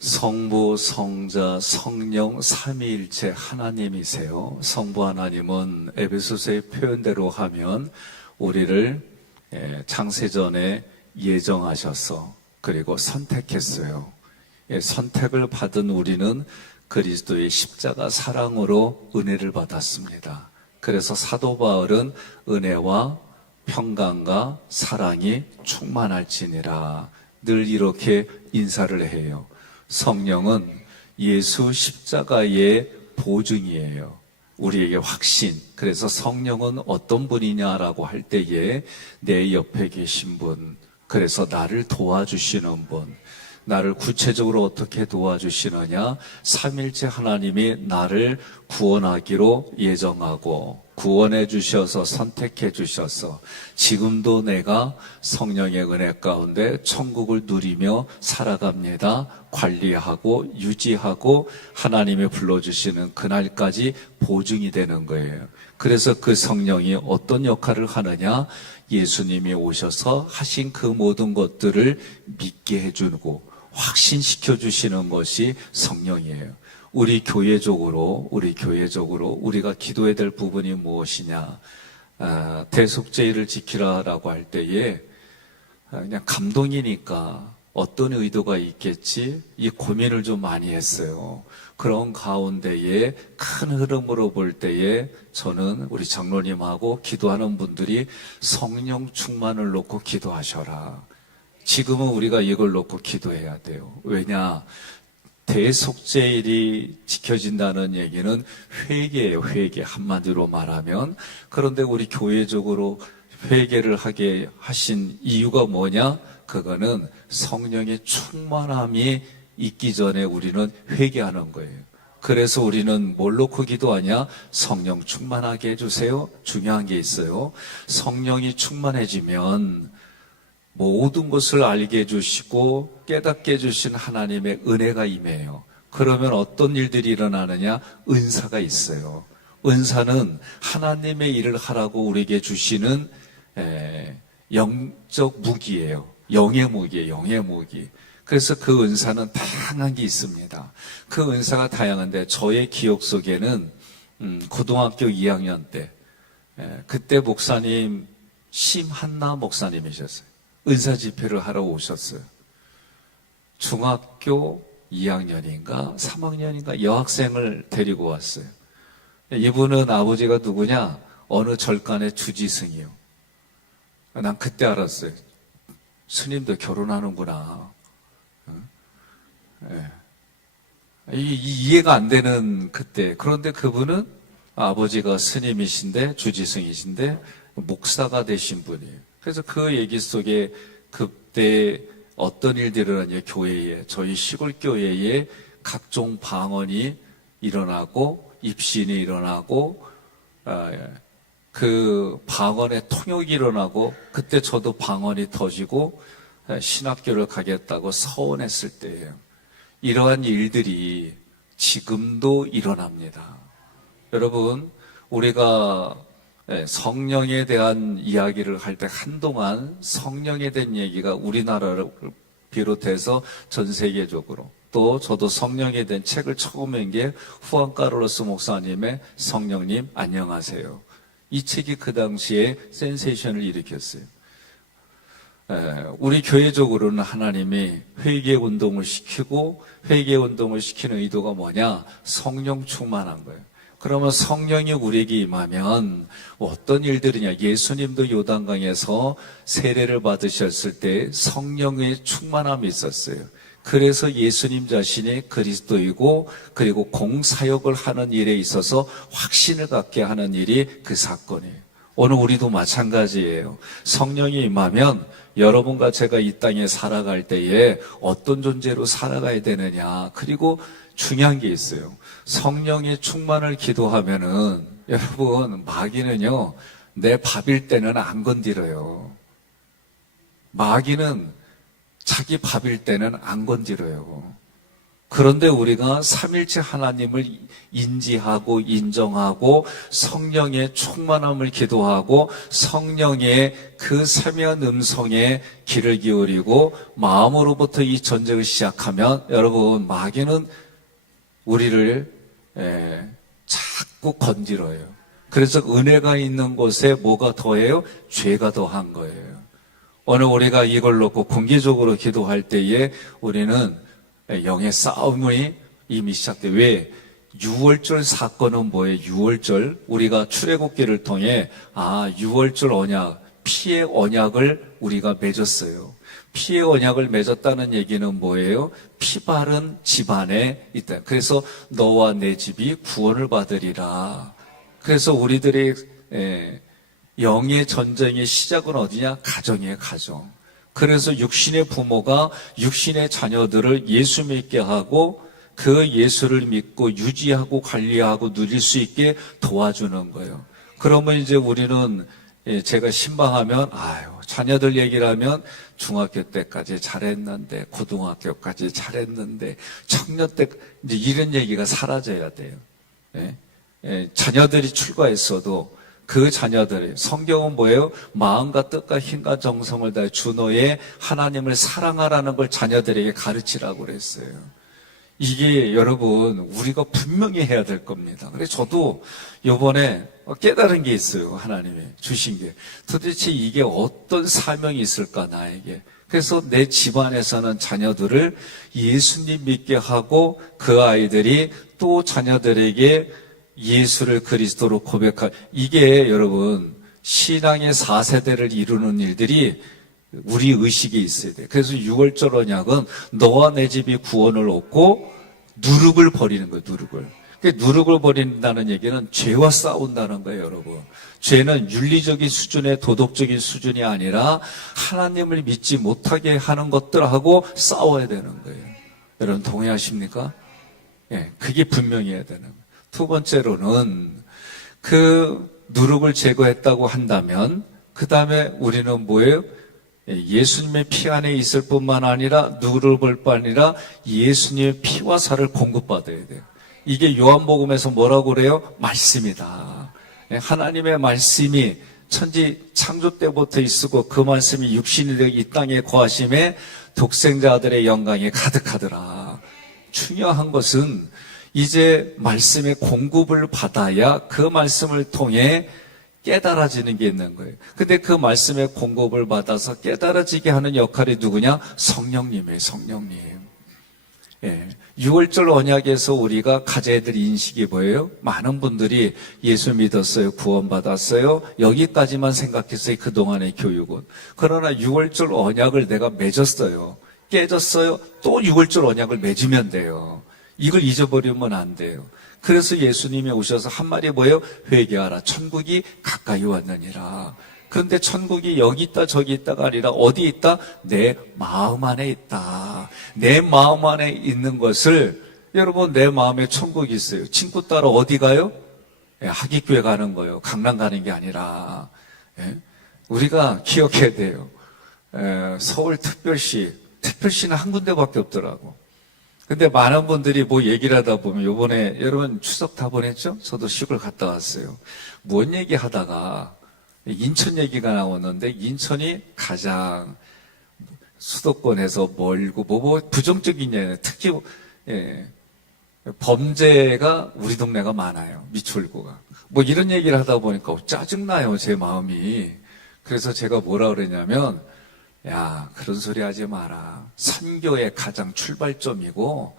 성부, 성자, 성령 삼위일체 하나님이세요. 성부 하나님은 에베소서의 표현대로 하면 우리를 창세전에 예정하셔서 그리고 선택했어요. 선택을 받은 우리는 그리스도의 십자가 사랑으로 은혜를 받았습니다. 그래서 사도 바울은 은혜와 평강과 사랑이 충만할지니라 늘 이렇게 인사를 해요. 성령은 예수 십자가의 보증이에요. 우리에게 확신. 그래서 성령은 어떤 분이냐라고 할 때에 내 옆에 계신 분, 그래서 나를 도와주시는 분, 나를 구체적으로 어떻게 도와주시느냐? 삼일째 하나님이 나를 구원하기로 예정하고 구원해 주셔서 선택해 주셔서 지금도 내가 성령의 은혜 가운데 천국을 누리며 살아갑니다. 관리하고 유지하고 하나님이 불러주시는 그날까지 보증이 되는 거예요. 그래서 그 성령이 어떤 역할을 하느냐? 예수님이 오셔서 하신 그 모든 것들을 믿게 해주고 확신시켜 주시는 것이 성령이에요. 우리 교회적으로 우리가 기도해야 될 부분이 무엇이냐? 대속죄를 지키라라고 할 때에 그냥 감동이니까 어떤 의도가 있겠지? 이 고민을 좀 많이 했어요. 그런 가운데에 큰 흐름으로 볼 때에 저는 우리 장로님하고 기도하는 분들이 성령 충만을 놓고 기도하셔라. 지금은 우리가 이걸 놓고 기도해야 돼요. 왜냐? 대속죄일이 지켜진다는 얘기는 회개예요. 회개. 한마디로 말하면. 그런데 우리 교회적으로 회개를 하게 하신 이유가 뭐냐? 그거는 성령의 충만함이 있기 전에 우리는 회개하는 거예요. 그래서 우리는 뭘 놓고 기도하냐? 성령 충만하게 해주세요. 중요한 게 있어요. 성령이 충만해지면 모든 것을 알게 해주시고 깨닫게 해주신 하나님의 은혜가 임해요. 그러면 어떤 일들이 일어나느냐? 은사가 있어요. 은사는 하나님의 일을 하라고 우리에게 주시는 영적 무기예요. 영의 무기예요. 영의 무기. 그래서 그 은사는 다양한 게 있습니다. 그 은사가 다양한데 저의 기억 속에는 고등학교 2학년 때 그때 목사님 심한나 목사님이셨어요. 은사 집회를 하러 오셨어요. 중학교 2학년인가 3학년인가 여학생을 데리고 왔어요. 이분은 아버지가 누구냐? 어느 절간의 주지승이요. 난 그때 알았어요. 스님도 결혼하는구나. 이해가 안 되는 그때. 그런데 그분은 아버지가 스님이신데 주지승이신데 목사가 되신 분이에요. 그래서 그 얘기 속에 그때 어떤 일들이 일어나냐? 교회에, 저희 시골 교회에 각종 방언이 일어나고 입신이 일어나고 그 방언의 통역이 일어나고 그때 저도 방언이 터지고 신학교를 가겠다고 서원했을 때예요. 이러한 일들이 지금도 일어납니다. 여러분, 우리가 성령에 대한 이야기를 할 때 한동안 성령에 대한 얘기가 우리나라를 비롯해서 전 세계적으로 또 저도 성령에 대한 책을 처음 한 게 후안 카를로스 목사님의 성령님 안녕하세요. 이 책이 그 당시에 센세이션을 일으켰어요. 우리 교회적으로는 하나님이 회개 운동을 시키고 회개 운동을 시키는 의도가 뭐냐? 성령 충만한 거예요. 그러면 성령이 우리에게 임하면 어떤 일들이냐? 예수님도 요단강에서 세례를 받으셨을 때 성령의 충만함이 있었어요. 그래서 예수님 자신이 그리스도이고 그리고 공사역을 하는 일에 있어서 확신을 갖게 하는 일이 그 사건이에요. 오늘 우리도 마찬가지예요. 성령이 임하면 여러분과 제가 이 땅에 살아갈 때에 어떤 존재로 살아가야 되느냐. 그리고 중요한 게 있어요. 성령의 충만을 기도하면은 여러분 마귀는요 내 밥일 때는 안 건드려요. 마귀는 자기 밥일 때는 안 건드려요. 그런데 우리가 삼일체 하나님을 인지하고 인정하고 성령의 충만함을 기도하고 성령의 그 세미한 음성에 귀를 기울이고 마음으로부터 이 전쟁을 시작하면 여러분 마귀는 우리를 자꾸 건드려요. 그래서 은혜가 있는 곳에 뭐가 더해요? 죄가 더한 거예요. 오늘 우리가 이걸 놓고 공개적으로 기도할 때에 우리는 영의 싸움이 이미 시작돼. 왜? 6월절 사건은 뭐예요? 6월절 우리가 출애굽기를 통해 6월절 언약, 피의 언약을 우리가 맺었어요. 피의 언약을 맺었다는 얘기는 뭐예요? 피 바른 집안에 있다. 그래서 너와 내 집이 구원을 받으리라. 그래서 우리들의 영의 전쟁의 시작은 어디냐? 가정이에요, 가정. 그래서 육신의 부모가 육신의 자녀들을 예수 믿게 하고 그 예수를 믿고 유지하고 관리하고 누릴 수 있게 도와주는 거예요. 그러면 이제 우리는 제가 신방하면 자녀들 얘기를 하면 중학교 때까지 잘했는데 고등학교까지 잘했는데 청년 때 이제 이런 얘기가 사라져야 돼요. 자녀들이 출가했어도 그 자녀들이 성경은 뭐예요? 마음과 뜻과 힘과 정성을 다해 주 너의 하나님을 사랑하라는 걸 자녀들에게 가르치라고 그랬어요. 이게 여러분 우리가 분명히 해야 될 겁니다. 그래서 저도 이번에 깨달은 게 있어요. 하나님이 주신 게 도대체 이게 어떤 사명이 있을까 나에게. 그래서 내 집안에서는 자녀들을 예수님 믿게 하고 그 아이들이 또 자녀들에게 예수를 그리스도로 고백할, 이게 여러분 신앙의 4세대를 이루는 일들이 우리 의식에 있어야 돼요. 그래서 6월절 언약은 너와 내 집이 구원을 얻고 누룩을 버리는 거예요. 누룩을 버린다는 얘기는 죄와 싸운다는 거예요. 여러분, 죄는 윤리적인 수준의 도덕적인 수준이 아니라 하나님을 믿지 못하게 하는 것들하고 싸워야 되는 거예요. 여러분 동의하십니까? 그게 분명히 해야 되는 거예요. 두 번째로는 그 누룩을 제거했다고 한다면 그 다음에 우리는 뭐예요? 예수님의 피 안에 있을 뿐만 아니라 누룩을 뿐 아니라 예수님의 피와 살을 공급받아야 돼요. 이게 요한복음에서 뭐라고 그래요? 말씀이다. 하나님의 말씀이 천지 창조 때부터 있었고 그 말씀이 육신이 되어 이 땅에 거하심에 독생자들의 영광에 가득하더라. 중요한 것은 이제 말씀의 공급을 받아야 그 말씀을 통해 깨달아지는 게 있는 거예요. 근데 그 말씀의 공급을 받아서 깨달아지게 하는 역할이 누구냐? 성령님이에요, 성령님. 6월절 언약에서 우리가 가져야 될 인식이 뭐예요? 많은 분들이 예수 믿었어요, 구원받았어요, 여기까지만 생각했어요, 그동안의 교육은. 그러나 6월절 언약을 내가 맺었어요, 깨졌어요, 또 6월절 언약을 맺으면 돼요. 이걸 잊어버리면 안 돼요. 그래서 예수님이 오셔서 한 말이 뭐예요? 회개하라. 천국이 가까이 왔느니라. 그런데 천국이 여기 있다 저기 있다가 아니라 어디 있다? 내 마음 안에 있다. 내 마음 안에 있는 것을, 여러분 내 마음에 천국이 있어요. 친구 따라 어디 가요? 하기교회 가는 거예요. 강남 가는 게 아니라. 우리가 기억해야 돼요. 서울특별시는 한 군데밖에 없더라고. 근데 많은 분들이 뭐 얘기를 하다 보면, 요번에 여러분 추석 다 보냈죠? 저도 시골 갔다 왔어요. 뭔 얘기 하다가 인천 얘기가 나왔는데, 인천이 가장 수도권에서 멀고 뭐 부정적인 얘기, 특히 범죄가 우리 동네가 많아요. 미추홀구가. 뭐 이런 얘기를 하다 보니까 짜증나요, 제 마음이. 그래서 제가 뭐라 그랬냐면, 야, 그런 소리 하지 마라. 선교의 가장 출발점이고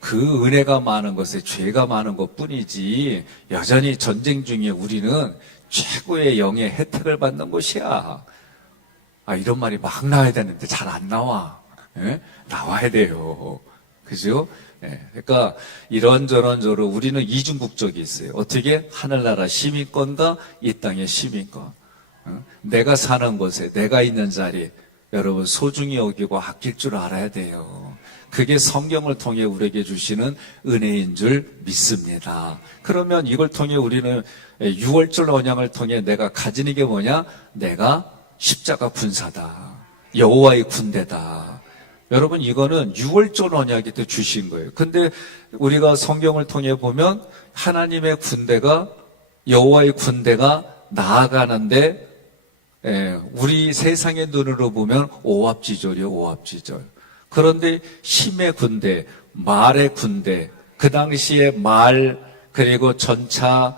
그 은혜가 많은 것에 죄가 많은 것뿐이지 여전히 전쟁 중에 우리는 최고의 영의 혜택을 받는 곳이야. 이런 말이 막 나와야 되는데 잘 안 나와. 나와야 돼요. 그죠? 그러니까 이런저런 우리는 이중국적이 있어요. 어떻게? 하늘나라 시민권과 이 땅의 시민권. 내가 사는 곳에, 내가 있는 자리, 여러분 소중히 여기고 아낄 줄 알아야 돼요. 그게 성경을 통해 우리에게 주시는 은혜인 줄 믿습니다. 그러면 이걸 통해 우리는 6월절 언약을 통해 내가 가지는 게 뭐냐? 내가 십자가 군사다. 여호와의 군대다. 여러분, 이거는 6월절 언약이 때 주신 거예요. 근데 우리가 성경을 통해 보면 하나님의 군대가, 여호와의 군대가 나아가는데, 우리 세상의 눈으로 보면 오합지졸이요, 오합지졸. 그런데 힘의 군대, 말의 군대, 그 당시에 말, 그리고 전차,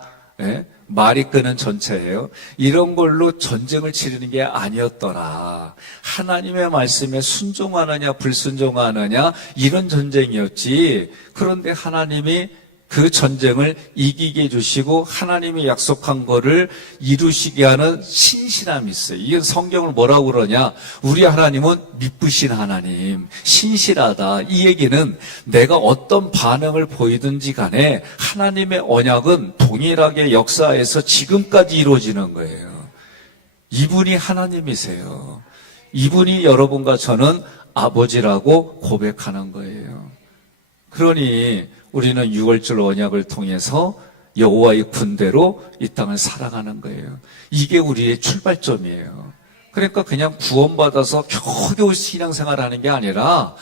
말이 끄는 전차예요. 이런 걸로 전쟁을 치르는 게 아니었더라. 하나님의 말씀에 순종하느냐 불순종하느냐 이런 전쟁이었지. 그런데 하나님이 그 전쟁을 이기게 해주시고 하나님이 약속한 거를 이루시게 하는 신실함이 있어요. 이게 성경을 뭐라고 그러냐? 우리 하나님은 미쁘신 하나님, 신실하다. 이 얘기는 내가 어떤 반응을 보이든지 간에 하나님의 언약은 동일하게 역사에서 지금까지 이루어지는 거예요. 이분이 하나님이세요. 이분이 여러분과 저는 아버지라고 고백하는 거예요. 그러니 우리는 6월절 언약을 통해서 여호와의 군대로 이 땅을 살아가는 거예요. 이게 우리의 출발점이에요. 그러니까 그냥 구원받아서 겨우겨우 신앙생활하는 게 아니라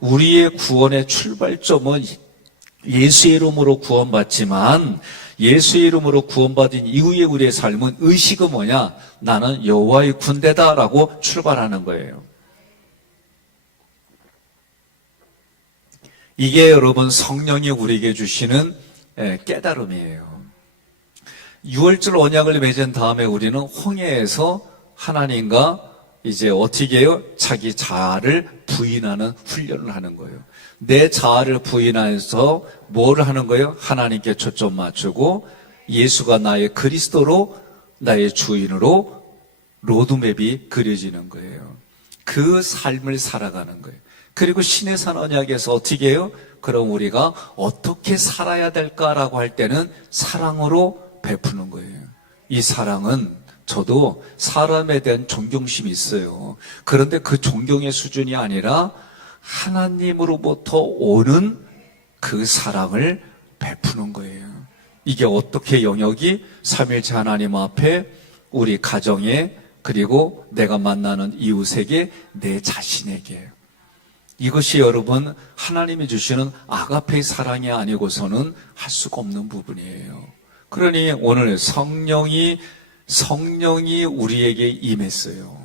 우리의 구원의 출발점은 예수의 이름으로 구원받지만 예수의 이름으로 구원받은 이후에 우리의 삶은 의식은 뭐냐? 나는 여호와의 군대다라고 출발하는 거예요. 이게 여러분 성령이 우리에게 주시는 깨달음이에요. 6월절 언약을 맺은 다음에 우리는 홍해에서 하나님과 이제 어떻게 해요? 자기 자아를 부인하는 훈련을 하는 거예요. 내 자아를 부인해서 뭘 하는 거예요? 하나님께 초점 맞추고 예수가 나의 그리스도로 나의 주인으로 로드맵이 그려지는 거예요. 그 삶을 살아가는 거예요. 그리고 신의 산 언약에서 어떻게 해요? 그럼 우리가 어떻게 살아야 될까라고 할 때는 사랑으로 베푸는 거예요. 이 사랑은 저도 사람에 대한 존경심이 있어요. 그런데 그 존경의 수준이 아니라 하나님으로부터 오는 그 사랑을 베푸는 거예요. 이게 어떻게 영역이 삼일체 하나님 앞에 우리 가정에 그리고 내가 만나는 이웃에게 내 자신에게 이것이 여러분 하나님이 주시는 아가페의 사랑이 아니고서는 할 수가 없는 부분이에요. 그러니 오늘 성령이 우리에게 임했어요.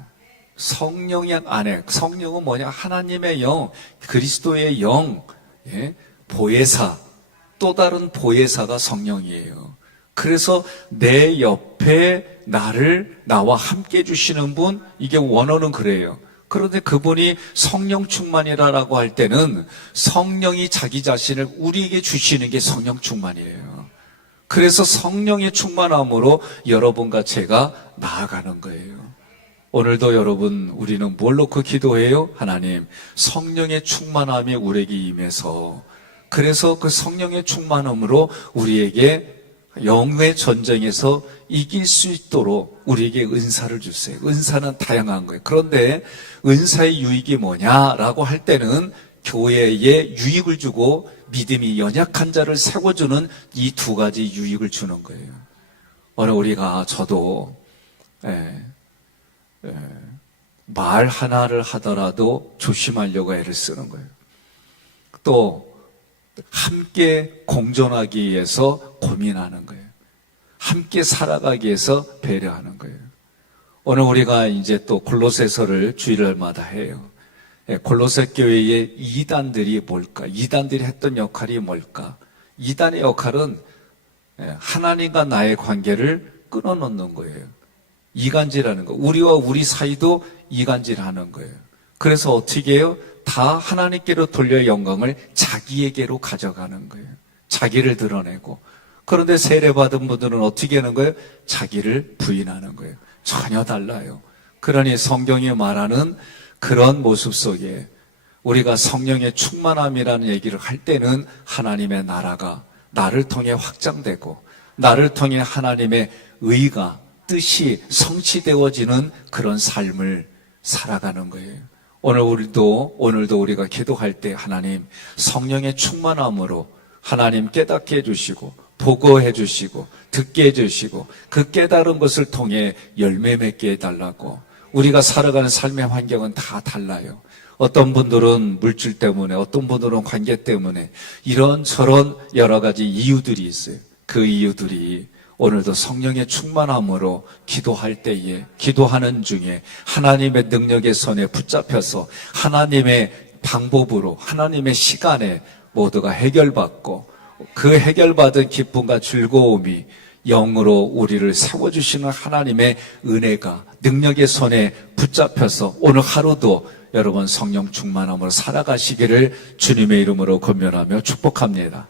성령의 안에 성령은 뭐냐? 하나님의 영, 그리스도의 영, 보혜사, 또 다른 보혜사가 성령이에요. 그래서 내 옆에 나와 함께 해주시는 분, 이게 원어는 그래요. 그런데 그분이 성령 충만이라고 할 때는 성령이 자기 자신을 우리에게 주시는 게 성령 충만이에요. 그래서 성령의 충만함으로 여러분과 제가 나아가는 거예요. 오늘도 여러분 우리는 뭘 놓고 기도해요? 하나님, 성령의 충만함이 우리에게 임해서 그래서 그 성령의 충만함으로 우리에게 영의 전쟁에서 이길 수 있도록 우리에게 은사를 주세요. 은사는 다양한 거예요. 그런데 은사의 유익이 뭐냐라고 할 때는 교회에 유익을 주고 믿음이 연약한 자를 세워주는 이 두 가지 유익을 주는 거예요. 오늘 우리가 저도 말 하나를 하더라도 조심하려고 애를 쓰는 거예요. 또 함께 공존하기 위해서 고민하는 거예요. 함께 살아가기 위해서 배려하는 거예요. 오늘 우리가 이제 또 골로새서를 주일날마다 해요. 골로새 교회의 이단들이 뭘까? 이단들이 했던 역할이 뭘까? 이단의 역할은 하나님과 나의 관계를 끊어놓는 거예요. 이간질하는 거. 우리와 우리 사이도 이간질하는 거예요. 그래서 어떻게 해요? 다 하나님께로 돌려 영광을 자기에게로 가져가는 거예요. 자기를 드러내고. 그런데 세례받은 분들은 어떻게 하는 거예요? 자기를 부인하는 거예요. 전혀 달라요. 그러니 성경이 말하는 그런 모습 속에 우리가 성령의 충만함이라는 얘기를 할 때는 하나님의 나라가 나를 통해 확장되고 나를 통해 하나님의 의가 뜻이 성취되어지는 그런 삶을 살아가는 거예요. 오늘도 우리가 기도할 때 하나님 성령의 충만함으로 하나님 깨닫게 해주시고 보고해 주시고 듣게 해주시고 그 깨달은 것을 통해 열매 맺게 해달라고. 우리가 살아가는 삶의 환경은 다 달라요. 어떤 분들은 물질 때문에, 어떤 분들은 관계 때문에 이런저런 여러 가지 이유들이 있어요. 그 이유들이 오늘도 성령의 충만함으로 기도할 때에, 기도하는 중에 하나님의 능력의 손에 붙잡혀서 하나님의 방법으로, 하나님의 시간에 모두가 해결받고 그 해결받은 기쁨과 즐거움이 영으로 우리를 세워주시는 하나님의 은혜가 능력의 손에 붙잡혀서 오늘 하루도 여러분 성령 충만함으로 살아가시기를 주님의 이름으로 권면하며 축복합니다.